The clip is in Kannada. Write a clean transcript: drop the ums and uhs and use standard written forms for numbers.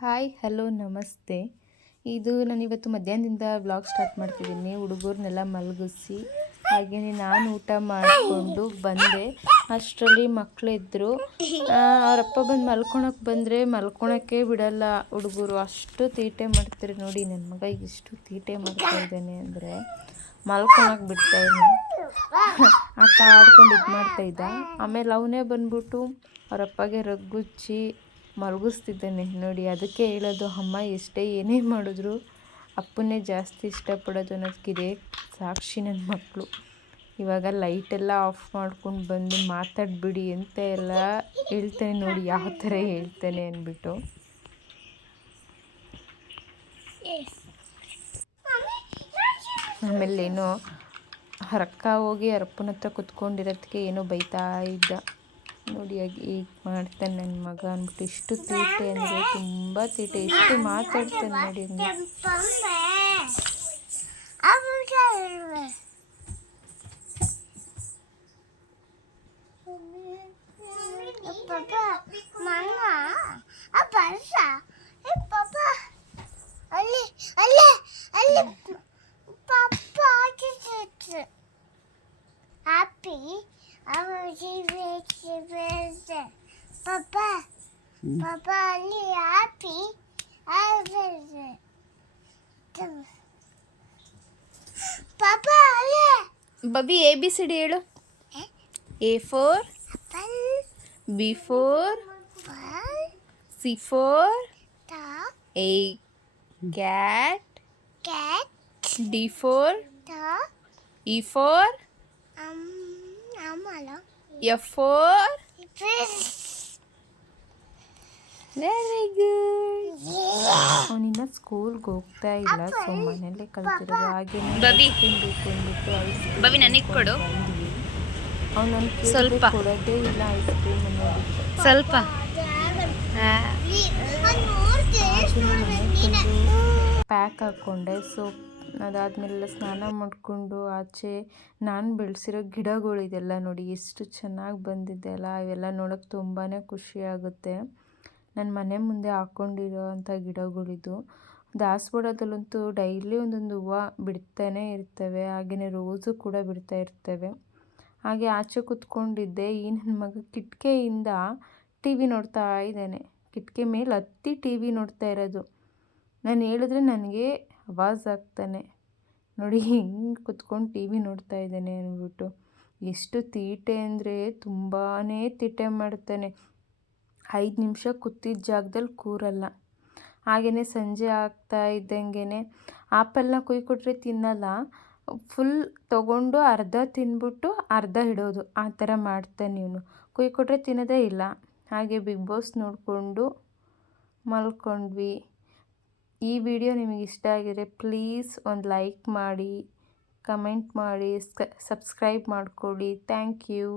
ಹಾಯ್ ಹಲೋ ನಮಸ್ತೆ. ಇದು ನಾನಿವತ್ತು ಮಧ್ಯಾಹ್ನದಿಂದ ವ್ಲಾಗ್ ಸ್ಟಾರ್ಟ್ ಮಾಡ್ತಿದ್ದೀನಿ. ಹುಡುಗರನ್ನೆಲ್ಲ ಮಲಗಿಸಿ ಹಾಗೆಯೇ ನಾನು ಊಟ ಮಾಡಿಕೊಂಡು ಬಂದೆ. ಅಷ್ಟರಲ್ಲಿ ಮಕ್ಕಳಿದ್ರು. ಅವರಪ್ಪ ಬಂದು ಮಲ್ಕೊಳಕ್ಕೆ ಬಂದರೆ ಮಲ್ಕೊಳಕ್ಕೆ ಬಿಡಲ್ಲ ಹುಡುಗರು. ಅಷ್ಟು ತೀಟೆ ಮಾಡ್ತಾರೆ ನೋಡಿ. ನನ್ನ ಮಗ ಎಷ್ಟು ತೀಟೆ ಮಾಡ್ತಾ ಇದ್ದಾನೆ ಅಂದರೆ ಮಲ್ಕೊಳಕ್ಕೆ ಬಿಡ್ತಾ ಇದ್ದಾನೆ. ಆಟ ಆಡ್ಕೊಂಡು ಇದು ಮಾಡ್ತಾಯಿದ್ದ. ಆಮೇಲೆ ಅವನೇ ಬಂದ್ಬಿಟ್ಟು ಅವರಪ್ಪಗೆ ರಗ್ಗುಚ್ಚಿ ಮಲಗಿಸ್ತಿದ್ದಾನೆ ನೋಡಿ. ಅದಕ್ಕೆ ಹೇಳೋದು, ಅಮ್ಮ ಎಷ್ಟೇ ಏನೇ ಮಾಡಿದ್ರು ಅಪ್ಪನ್ನೇ ಜಾಸ್ತಿ ಇಷ್ಟಪಡೋದು ಅನ್ನೋದಕ್ಕಿದೆ ಸಾಕ್ಷಿ ನನ್ನ ಮಕ್ಕಳು. ಇವಾಗ ಲೈಟೆಲ್ಲ ಆಫ್ ಮಾಡ್ಕೊಂಡು ಬಂದು ಮಾತಾಡ್ಬಿಡಿ ಅಂತ ಎಲ್ಲ ಹೇಳ್ತಾನೆ ನೋಡಿ, ಯಾವ ಥರ ಹೇಳ್ತಾನೆ ಅಂದ್ಬಿಟ್ಟು. ಆಮೇಲೆ ಏನೋ ಹರಕ್ಕ ಹೋಗಿ ಅರಪ್ಪನ ಹತ್ರ ಕುತ್ಕೊಂಡಿರೋದಕ್ಕೆ ಏನೋ ಬೈತಾ ಇದ್ದ ನೋಡಿ. ಈಗ ಮಾಡ್ತಾನೆ ನನ್ನ ಮಗ ಅಂದ್ಬಿಟ್ಟು. ಇಷ್ಟು ತೀಟೆ ಅಂದರೆ ತುಂಬ ತೀಟೆ, ಎಷ್ಟು ಮಾತಾಡ್ತಾನೆ ನೋಡಿ. ಬಬಿ ABCD ಹೇಳು. A for B for C for A cat. D for E for F for very good. ಅವನಿನ್ನ ಸ್ಕೂಲ್ಗೆ ಹೋಗ್ತಾ ಇಲ್ಲ, ಸೊ ಮನೆಯಲ್ಲೇ ಕಲ್ತಿರೋದು. ಹಾಗೆ ಬೇಕು ಅಂದ್ಬಿಟ್ಟು ಬಬಿ ನನಗೆ ಕೊಡು. ಅವನು ಸ್ವಲ್ಪ ಕೊಡೋದೇ ಇಲ್ಲ ಐಸ್ ಕ್ರೀಮ್ ನೋಡಿ. ಸ್ವಲ್ಪ ಪ್ಯಾಕ್ ಹಾಕ್ಕೊಂಡೆ. ಸೊ ಅದಾದಮೇಲೆ ಸ್ನಾನ ಮಾಡಿಕೊಂಡು ಆಚೆ ನಾನು ಬೆಳೆಸಿರೋ ಗಿಡಗಳಿದೆಲ್ಲ ನೋಡಿ ಎಷ್ಟು ಚೆನ್ನಾಗಿ ಬಂದಿದೆ ಅಲ್ಲ. ಇವೆಲ್ಲ ನೋಡೋಕ್ಕೆ ತುಂಬಾ ಖುಷಿ ಆಗುತ್ತೆ. ನನ್ನ ಮನೆ ಮುಂದೆ ಹಾಕ್ಕೊಂಡಿರೋ ಅಂಥ ಗಿಡಗಳಿದು. ದಾಸವಾಳದಲ್ಲಂತೂ ಡೈಲಿ ಒಂದೊಂದು ಹೂವು ಬಿಡ್ತಾನೆ ಇರ್ತವೆ. ಹಾಗೆಯೇ ರೋಸು ಕೂಡ ಬಿಡ್ತಾ ಇರ್ತವೆ. ಹಾಗೆ ಆಚೆ ಕೂತ್ಕೊಂಡಿದ್ದೆ. ಈ ನನ್ನ ಮಗ ಕಿಟಕಿಯಿಂದ ಟಿ ವಿ ನೋಡ್ತಾ ಇದ್ದಾನೆ. ಕಿಟಕಿ ಮೇಲೆ ಹತ್ತಿ ಟಿ ವಿ ನೋಡ್ತಾ ಇರೋದು. ನಾನು ಹೇಳಿದ್ರೆ ನನಗೆ ಆವಾಜ್ ಆಗ್ತಾನೆ ನೋಡಿ. ಹಿಂಗೆ ಕುತ್ಕೊಂಡು ಟಿ ವಿ ನೋಡ್ತಾ ಇದ್ದಾನೆ ಅಂದ್ಬಿಟ್ಟು. ಎಷ್ಟು ತೀಟೆ ಅಂದರೆ ತುಂಬಾ ತೀಟೆ ಮಾಡ್ತಾನೆ. 5 ನಿಮಿಷ ಕೂತಿದ್ದ ಜಾಗದಲ್ಲಿ ಕೂರಲ್ಲ. ಹಾಗೆಯೇ ಸಂಜೆ ಆಗ್ತಾ ಇದ್ದಂಗೆ ಆ್ಯಪಲ್ನ ಕೊಯ್ಕೊಟ್ರೆ ತಿನ್ನಲ್ಲ. ಫುಲ್ ತೊಗೊಂಡು ಅರ್ಧ ತಿಂದ್ಬಿಟ್ಟು ಅರ್ಧ ಇಡೋದು, ಆ ಥರ ಮಾಡ್ತಾನೆ ಇವನು. ಕೊಯ್ಕೊಟ್ರೆ ತಿನ್ನೋದೇ ಇಲ್ಲ. ಹಾಗೆ ಬಿಗ್ ಬಾಸ್ ನೋಡಿಕೊಂಡು ಮಲ್ಕೊಂಡ್ವಿ. ಈ ವಿಡಿಯೋ ನಿಮಗೆ ಇಷ್ಟ ಆಗಿದ್ರೆ ಪ್ಲೀಸ್ ಒಂದು ಲೈಕ್ ಮಾಡಿ, ಕಮೆಂಟ್ ಮಾಡಿ, ಸಬ್ಸ್ಕ್ರೈಬ್ ಮಾಡ್ಕೊಳ್ಳಿ. Thank you.